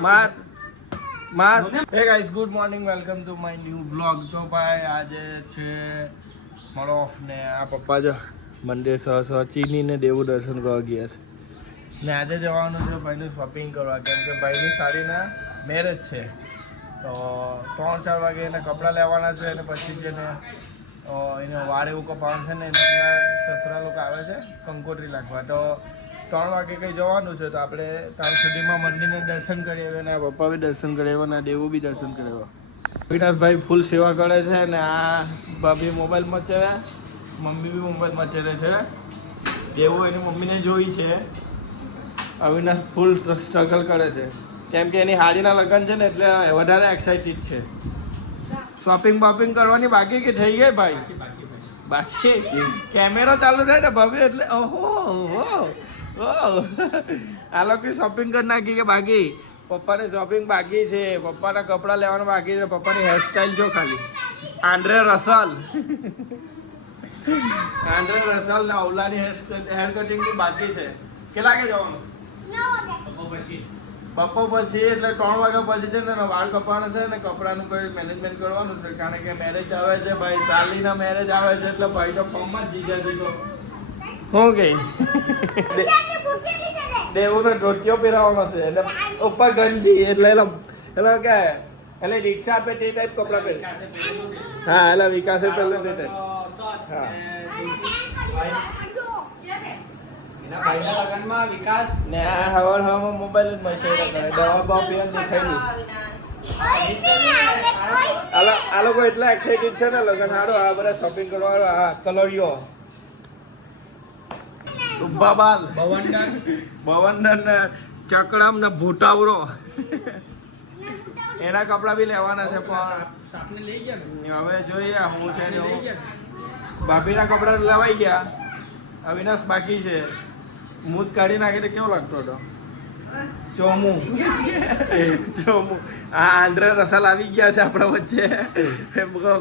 હે guys, good morning, welcome to my new blog. તો ભાઈ આજે છે મારો ઓફ ને આ પપ્પા જો મંદિર ચીની ને દેવું દર્શન કરવા ગયા છે ને આજે જવાનું છે ભાઈનું શોપિંગ કરવા, કેમ કે ભાઈની સાડીના મેરેજ છે. તો 3-4 વાગે એને કપડાં લેવાના છે અને પછી છે ને એને વાર એવું કપાવાનું છે ને એના સસરા લોકો આવે છે કંકોત્રી નાખવા. તો 3 વાગે કંઈ જવાનું છે, તો આપણે ત્યાં સુધીમાં મંદિરને દર્શન કરી આવ્યા ને પપ્પા બી દર્શન કરી આવ્યા ને દેવું બી દર્શન કરી આવ્યા. અવિનાશભાઈ ફૂલ સેવા કરે છે ને આ ભાભી મોબાઈલમાં છે, મમ્મી બી મોબાઈલમાં ચેરે છે. દેવું એની મમ્મીને જોઈ છે. અવિનાશ ફૂલ સ્ટ્રગલ કરે છે કેમ કે એની હાડીના લગ્ન છે ને એટલે વધારે એક્સાઇટેડ છે. શોપિંગ બોપિંગ કરવાની બાકી કે થઈ ગઈ ભાઈ? બાકી કેમેરો ચાલુ થાય ને ભાભી એટલે ઓહો આ લોકો શોપિંગ કરી નાખી કે બાકી? પપ્પાને શોપિંગ બાકી છે, પપ્પાના કપડાં લેવાનું બાકી છે. પપ્પાની હેરસ્ટાઈલ જો ખાલી આંદ્રે રસલ ને અવલાની હેર કટિંગ બાકી છે. કેટલા વાગે જવાનું? બપોર પછી એટલે 3 વાગ્યા પછી છે ને વાળ કપાવાના છે ને કપડાનું કોઈ મેનેજમેન્ટ કરવાનું છે, કારણ કે મેરેજ આવે છે ભાઈ, સાલીના મેરેજ આવે છે એટલે ભાઈ તો ફોર્મમાં જ જીજાજી તો શું કે દેવુંને ધોતિયો પહેરાવાનો છે એટલે ઉપર ગંજી એટલે કે એટલે રિક્ષા આપે તે ટાઈપ કપડા પહેરે. હા એટલે વિકાસે પહેલે તે ટાઈપ. હા હવામાં મોબાઈલ જ મચાઈ કરે, દવા બવા પીવાનું દેખાય. આ લોકો એટલા એક્સાઇટેડ છે ને લગન હારો આ બધા શોપિંગ કરવા. આ કલરિયો બાબાલ ભવંડર ને ચકડમ ને ભૂટાવરો એના કપડા બી લેવાના છે. પણ હવે જોઈએ હું છે ભાભીના કપડા લેવાઈ ગયા, અવિનાશ બાકી છે. મૂત કાઢી નાખી તો કેવો લાગતો હતો? ચોમું આ આંધ્ર રસલ આવી ગયા છે આપણા વચ્ચે.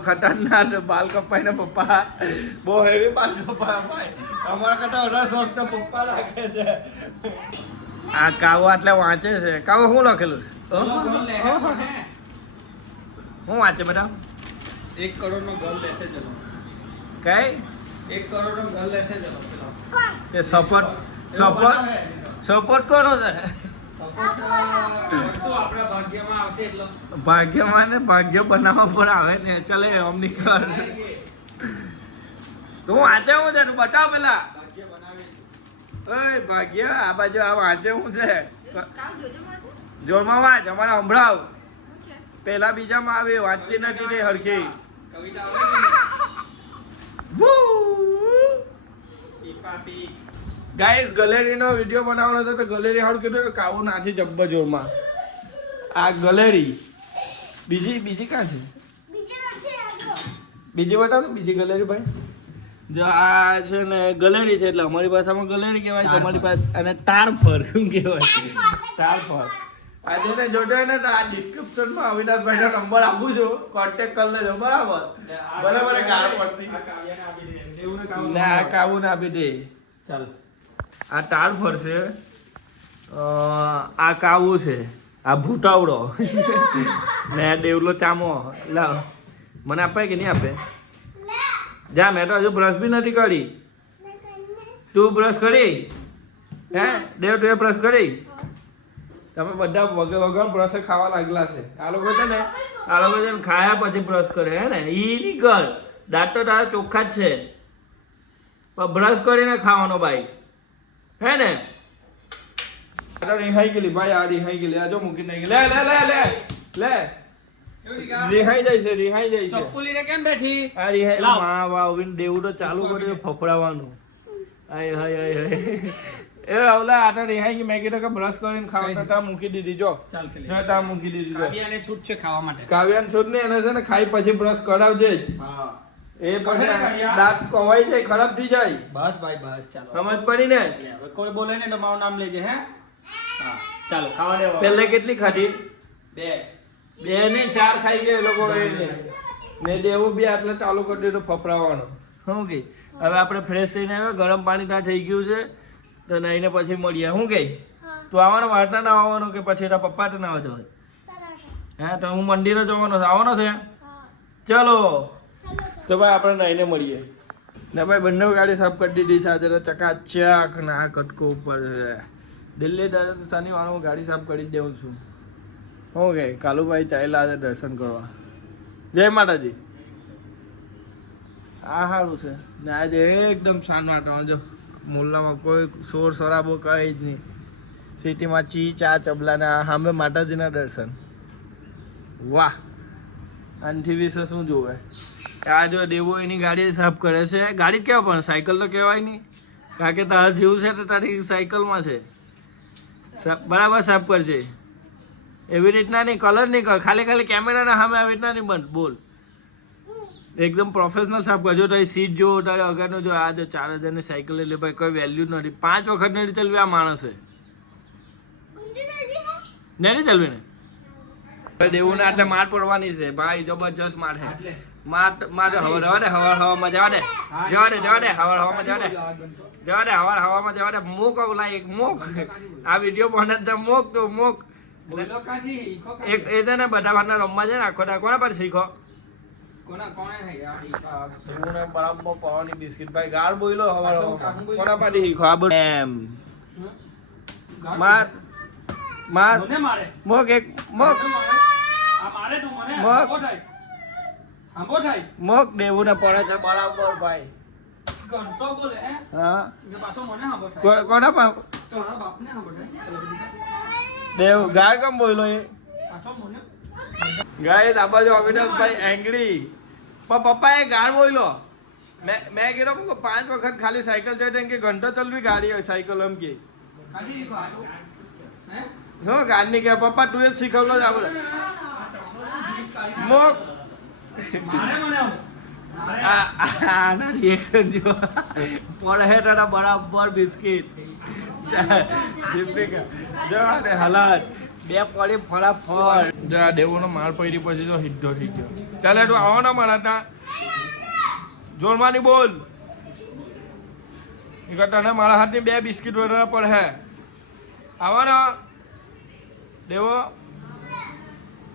ખતરનાક બાલ કપાઈને પપ્પા બહુ હેવી બાલ કપાય ભાઈ. અમારા કરતા વધારે શોખ તો પપ્પા રાખે છે. આ કાવો આટલે વાંચે છે. કાવો શું લખેલું છે? શું વાંચે બધા? 1 કરોડનો ઘર લેશે ચલો. કઈ 1 કરોડનો ઘર લેશે ચલો. તે સપોર્ટ કોનો છે? ભાગ્યમાં ને ભાગ્ય બનાવવા પણ આવે ને. ચાલે અમની કર તો હું વાંચે હું છે? તું બતાવ પેલા. ઓય ભાગ્ય આ બાજુ આ વાંચે હું છે? જોરમાં વાંચ, અમારે સંભળાવ. પેલા બીજામાં આવી વાંચતી નથી તે હરખી. ગાઈસ ગેલેરીનો વિડીયો બનાવવાનો હતો તો ગેલેરી હારું કીધું કે કાવું નાથી જબ્બર જોરમાં. આ ગેલેરી બીજી ક્યાં છે? બીજી બતાવો ને બીજી ગેલેરી ભાઈ. જો આ છે ને ગેલેરી છે એટલે અમારી ભાષામાં ગેલેરી કહેવાય, તમારી પાસે અને ટારફર શું કહેવાય? ટારફર. આજે ને જોડે ને તો આ ડિસ્ક્રિપ્શનમાં અવિનાશભાઈનો નંબર આપું છું, કોન્ટેક્ટ કરી લેજો બરાબર. બરાબર ગાળ પડતી ના કાવું ના આપી દે. ચાલ આ ટારફર છે, આ કાવું છે, આ ભૂટાવડો ને દેવલો ચામો. લાવ મને આપે કે નહીં આપે? જા, મેં તો હજુ બ્રશ બી નથી કરી. તું બ્રશ કરી? હે દેવ તું બ્રશ કરી? તમે બધા વગર બ્રશ ખાવા લાગેલા છે. આ લોકો છે ને ખાયા પછી બ્રશ કરે હે ને. ઈ નહીં કર, દાંત તો તારા ચોખ્ખા જ છે પણ બ્રશ કરીને ખાવાનો ભાઈ હે ને. રિહાઈ ગયેલી ભાઈ, આ રિહાઈ ગયેલી. આ જો મૂકી નાખી. લે રિહાઈ જાય છે. ચપ્પુલીને કેમ બેઠી? આ રિહાઈ માં વાવ દેવું તો ચાલુ કર્યું ફફડાવાનું. હાય હાય હાય એ ઓલા આટા રિહાઈ ગઈ. મેં કીધું કે બ્રશ કરીને ખાવા તા મૂકી દીધી. જો તા મૂકી દીધી. કાવ્યાને છૂટ છે ખાવા માટે. કાવ્યાને છૂટ ને એને છે ને ખાઈ પછી બ્રશ કરાવજે. હા એ પછી દાંત કવાઈ જાય, ખરાબ થઈ જાય. બસ ભાઈ બસ, ચાલો સમજ પડી ને? કોઈ બોલે ને તો મારું નામ લેજે. હે હા ચાલો ખાવા દેવા. પહેલે કેટલી ખાધી? 2 ને 4 ખાઈ ગયા લોકો ને દેવું બી આટલે ચાલુ કરી દીધું ફફડાવાનું. શું કે હવે આપણે ફ્રેશ થઈને આવ્યા, ગરમ પાણી ત્યાં થઈ ગયું છે તો નાઈને પછી મળીએ. શું કે તું આવવાનો વાર્તા ના આવવાનો કે પછી તારા પપ્પા તો ના આવે છે હે તો હું મંદિરે જવાનો છે આવવાનો છે ચલો તો ભાઈ આપણે નાઈને મળીએ ને ભાઈ બંને ગાડી સાફ કરી દીધી છે આજે ચકાચક ને આ કટકો ઉપર છે દિલ્હી શનિવારે હું ગાડી સાફ કરી જ દેઉં છું હું કે કાલુભાઈ ચાલ્યા આજે દર્શન કરવા જય માતાજી આ સારું છે ને આજે એકદમ શાંત વાતાવરણ જો મુલ્લામાં કોઈ શોર શરાબો કઈ જ નહીં સિટીમાં ચી ચા ચબલા ને સામે માતાજીના દર્શન વાહ આનથી વિશે શું જોવે આ જો દેવો એની ગાડી સાફ કરે છે ગાડી કેવા પણ સાયકલ તો કહેવાય નહીં કારણ કે તારા જેવું છે તો તારી સાયકલમાં છે બરાબર સાફ કરશે એવી રીતના નહીં કલર નહીં કર ખાલી ખાલી કેમેરાના સામે આવી રીતના નહીં બંધ બોલ એકદમ પ્રોફેશનલ સાફ કરજો તારી સીટ જો તારે અગરનો જો આ જો 4000ની સાયકલ એટલે ભાઈ કોઈ વેલ્યુ નથી 5 વખત નથી ચલવી આ માણસે નથી ચલવી ને દેવુંને આટલે માર પડવાની છે ભાઈ જબરજસ્ત માર છે માર હવામાં જવા દે હવામાં જવા દે મૂક ઓલા એક મૂક આ વિડીયો બને છે મૂક તો મૂક એક એ છે ને બધા ભાતના રમવા છે ને આખો કોના પર શીખો બરાબર પાવાની બિસ્કિટ ભાઈ ગાળ બોલો હવાર કોના પર શીખો આ બધું એમ માર માર મોક એક મોક મોક દેવું ને પડે છે બરાબર ભાઈ હા કોના પા દેવ ગાય કેમ બોલો એ ગાય આ બાજુ અવિનાશભાઈ એંગરી પણ પપ્પા એ ગાળ બોલો મેં કીધું 5 વખત ખાલી સાયકલ જાય કે ઘંટો ચલવી ગાડી હોય સાયકલ એમ કે શું ગાડી કે પપ્પા તું જ શીખવલો જ આપણે મોક રિએક્શન જો પડે તારા બરાબર બિસ્કિટ હાલાત બે પડી ફળાફળ જા દેવોનો માર પડી પછી તો સીધો થઈ ગયો ચાલે તું આવો ને મારા ત્યાં જોરમાંની બોલ તને મારા હાથની 2 બિસ્કિટ વધારે પડે આવો ને દેવો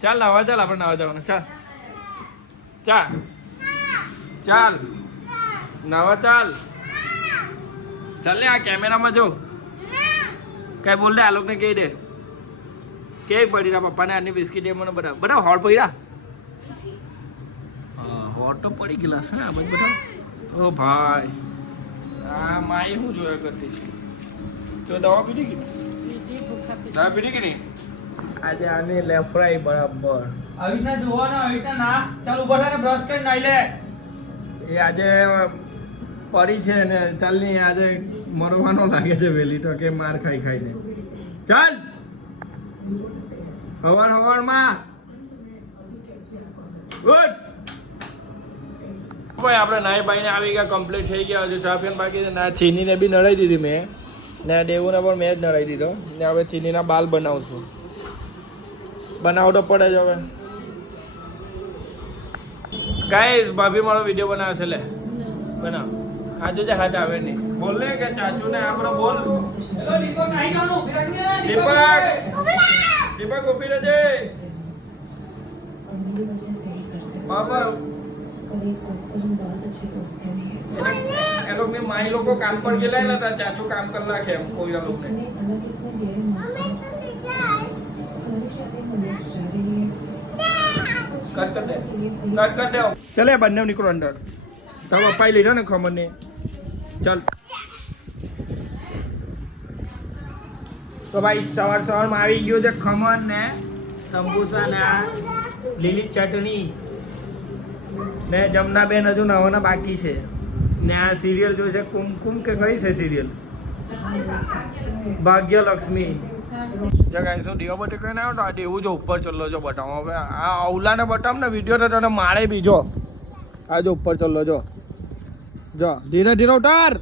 ચાલ નાવા ચાલ આપણે નાવા જવાનું ચાલ ચાલ ચાલ નાવા ચાલ ચાલ ને આ કેમેરામાં જો કઈ બોલ દે આ લોકોને કહી દે કેવી પડી રહ્યા પપ્પાને આની બિસ્કિટ એ મને બધા બધા હોટ પડ્યા હોટ તો પડી ગયેલા છે આ બધા ઓ ભાઈ આ માઈ શું જોયા કરતી છે તો દવા પીધી કે દવા પીધી કે નહીં આજે આને લેફ્રાઈ બરાબર અવિતા જોવો ને અવિતા ના ચાલ ઉભો થા ને બ્રશ કરી નાઈ લે એ આજે પડી છે ને ચાલ ની આજે મરવાનો લાગે છે વેલી તો કે માર ખાઈ ખાઈને ચાલ હવારમાં ગુડ ભાઈ આપણે નાઈ ભાઈને આવી ગયા કમ્પ્લીટ થઈ ગયા હજુ ચા પીને બાકી ના ચીનીને બી નડાઈ દીધી મેં ને દેવુને પણ મેં જ નડાઈ દીધો ને હવે ચીનીના બાલ બનાવશું બનાવો તો પડે જ હવે ગાઈસ ભાભી મારો વિડીયો બનાવે છે લે બનાવ આજે જ હાથ આવે નહીં બોલ ને કે ચાચુ ને આપણે બોલ દીપક ઉભી રહેજે બાબર એ લોકો માઈ લોકો કામ પર ગયેલા ને ત્યાં ચાચુ કામ કરી નાખે એમ કોઈ લોકો કટ કર દે ચલે બંને નીકળો અંદર તો પપ્પાએ લીધો ને ખમણ ને ચાલ તો ભાઈ સવારમાં આવી ગયો છે ખમણ ને સમોસા ને લીલી ચટણી ને જમનાબેન હજુ નવાના બાકી છે ને આ સિરિયલ જોઈ છે કુમકુમ કે કઈ છે સિરિયલ ભાગ્યલક્ષ્મી જગાઈ શું દીવા બટે કહીને આવ્યો તો આ દેવું જો ઉપર ચલ્લો જો બતાવો હવે આ અવલાને બતાવ ને વિડીયો તો તને મારે બી જો આ જો ઉપર ચલ્લો જો જો ધીરે ધીરે ઉતાર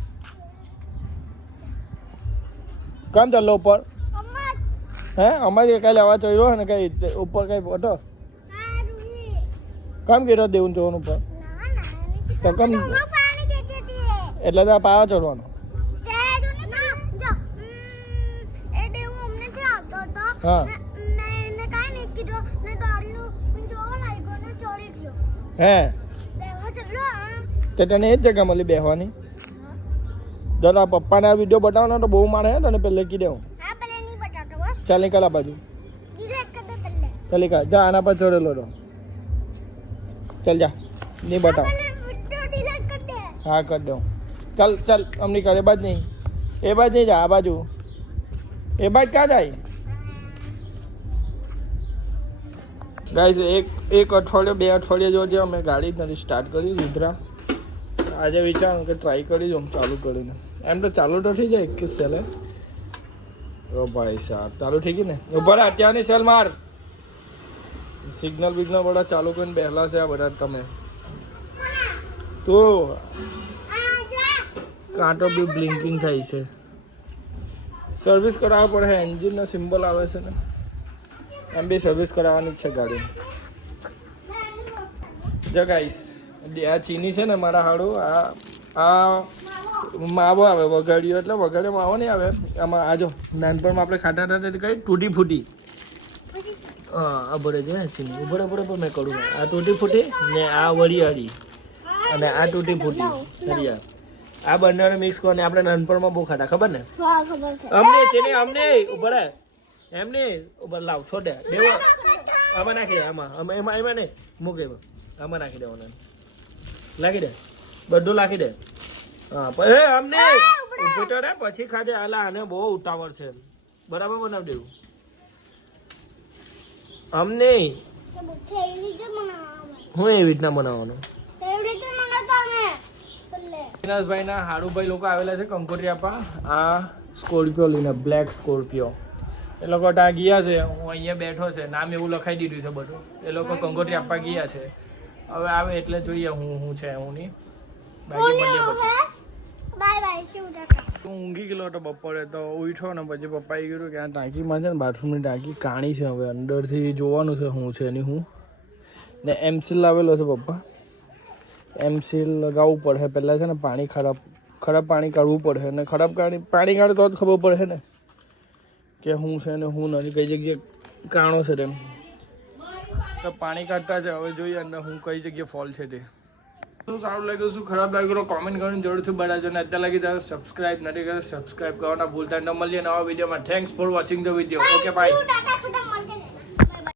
કેમ ચાલો ઉપર હે અમારે કઈ લેવા ચોર્યો ને કઈ ઉપર કઈ બતો કેમ કીધો દેવું જોવાનું ઉપર તો કેમ એટલે તો પાવા ચડવાનું હા મેં એને કાંઈ નહીં કીધું ને દોડ્યું મને જોવા લાગ્યો ને ચોરી ગયો હે બેહો ચલો તે તને એ જ જગ્યા મળી બેહવાની જરા પપ્પાને આ વિડીયો બતાવવાનો તો બહુ મારે હે તને પહેલે કીધે હું હા પેલે નહીં બતાવતો બસ ચાલ નીકળ આ બાજુ ડિરેક્ટ કરી દે પેલે ચાલ નીકળ જા આના પર ચડેલો તો ચાલ જા નહીં બતાવ પેલે વિડિયો ડિરેક્ટ કરી દે હા કરી દઉં ચાલ ચાલ અમને કરે બાજ નહીં એ બાજ નહીં જા આ બાજુ એ બાજ ક્યાં જાય ગાઈઝ એક અઠવાડિયે 2 અઠવાડિયે જો અમે ગાડી નથી સ્ટાર્ટ કરી રુદ્રા આજે વિચારું કે ટ્રાય કરી દઉં ચાલુ કરીને એમ તો ચાલુ તો થઈ જાય કે સેલે ઓ ભાઈ સાહેબ ચાલુ થઈ ગઈ ને ઉભા રહે અત્યારની સેલ માર સિગ્નલ બિગ્નલ બધા ચાલુ કરીને બેહલા છે આ બધા તમે તો કાંટો બી બ્લિંકિંગ થાય છે સર્વિસ કરાવવા પડે એન્જિનનો સિમ્બોલ આવે છે ને એમ બી સર્વિસ કરાવવાની જ છે ગાડી જો ગાઈસ આ ચીની છે ને મારા હાડું આ માવો આવે વગાડ્યો એટલે વગાડ્યો માવો નહીં આવે આમાં આજો નાનપણમાં આપણે ખાતા હતા કઈ તૂટી ફૂટી હા આ ભરે છે ચીની ઉભરે મેં કરું આ તૂટી ફૂટી ને આ વરિયાળી અને આ તૂટી ફૂટી હરિયા આ બંનેને મિક્સ કરીને આપણે નાનપણમાં બહુ ખાતા ખબર ને હા ખબર છે અમને ચીની અમને ઉભરે એમને ઉભર લાવ છોડે દેવો આમાં નાખી દે આમાં એમાં નહીં મૂકે આમાં નાખી દેવાનું લાગી દે બધું નાખી દે હા પછી અમને ઉભી તો રે પછી ખાધે આલા આને બહુ ઉતાવળ છે બરાબર બનાવી દેવું અમને હું એવી રીતના બનાવવાનું વિનાશભાઈ ના હાડુભાઈ લોકો આવેલા છે કંકોત્રી આપવા આ સ્કોર્પિયો લઈને બ્લેક સ્કોર્પિયો એ લોકો ત્યાં ગયા છે હું અહીંયા બેઠો છે નામ એવું લખાઈ દીધું છે બધું એ લોકો કંકોત્રી આપવા ગયા છે હવે આવે એટલે જોઈએ હું છે હું નહીં બાકી મળીએ પછી બાય બાય શું ટકા હું ઊંઘી ગયેલો હતો બપોરે તો ઉઠ્યો ને પછી પપ્પાએ કીધું કે આ ટાંકીમાં છે ને બાથરૂમની ટાંકી કાણી છે હવે અંદરથી જોવાનું છે શું છે એની હું ને એમસીલ લાવેલો છે પપ્પા એમસીલ લગાવવું પડે પહેલાં છે ને પાણી ખરાબ પાણી કાઢવું પડે અને ખરાબ પાણી કાઢે તો જ ખબર પડે ને કે શું છે ને શું નથી કઈ જગ્યાએ કાણો છે તેમ તો પાણી કાઢતા છે હવે જોઈએ અને હું કઈ જગ્યાએ ફોલ છે તે શું સારું લાગ્યું શું ખરાબ લાગ્યું કોમેન્ટ કરવાની જરૂરથી બતાવજો ને અત્યારે લાગી ત્યારે સબસ્ક્રાઇબ નથી કરે સબસ્ક્રાઇબ કરવાના ભૂલતા ન મળીએ નવા વિડીયોમાં thanks for watching the video okay bye Tata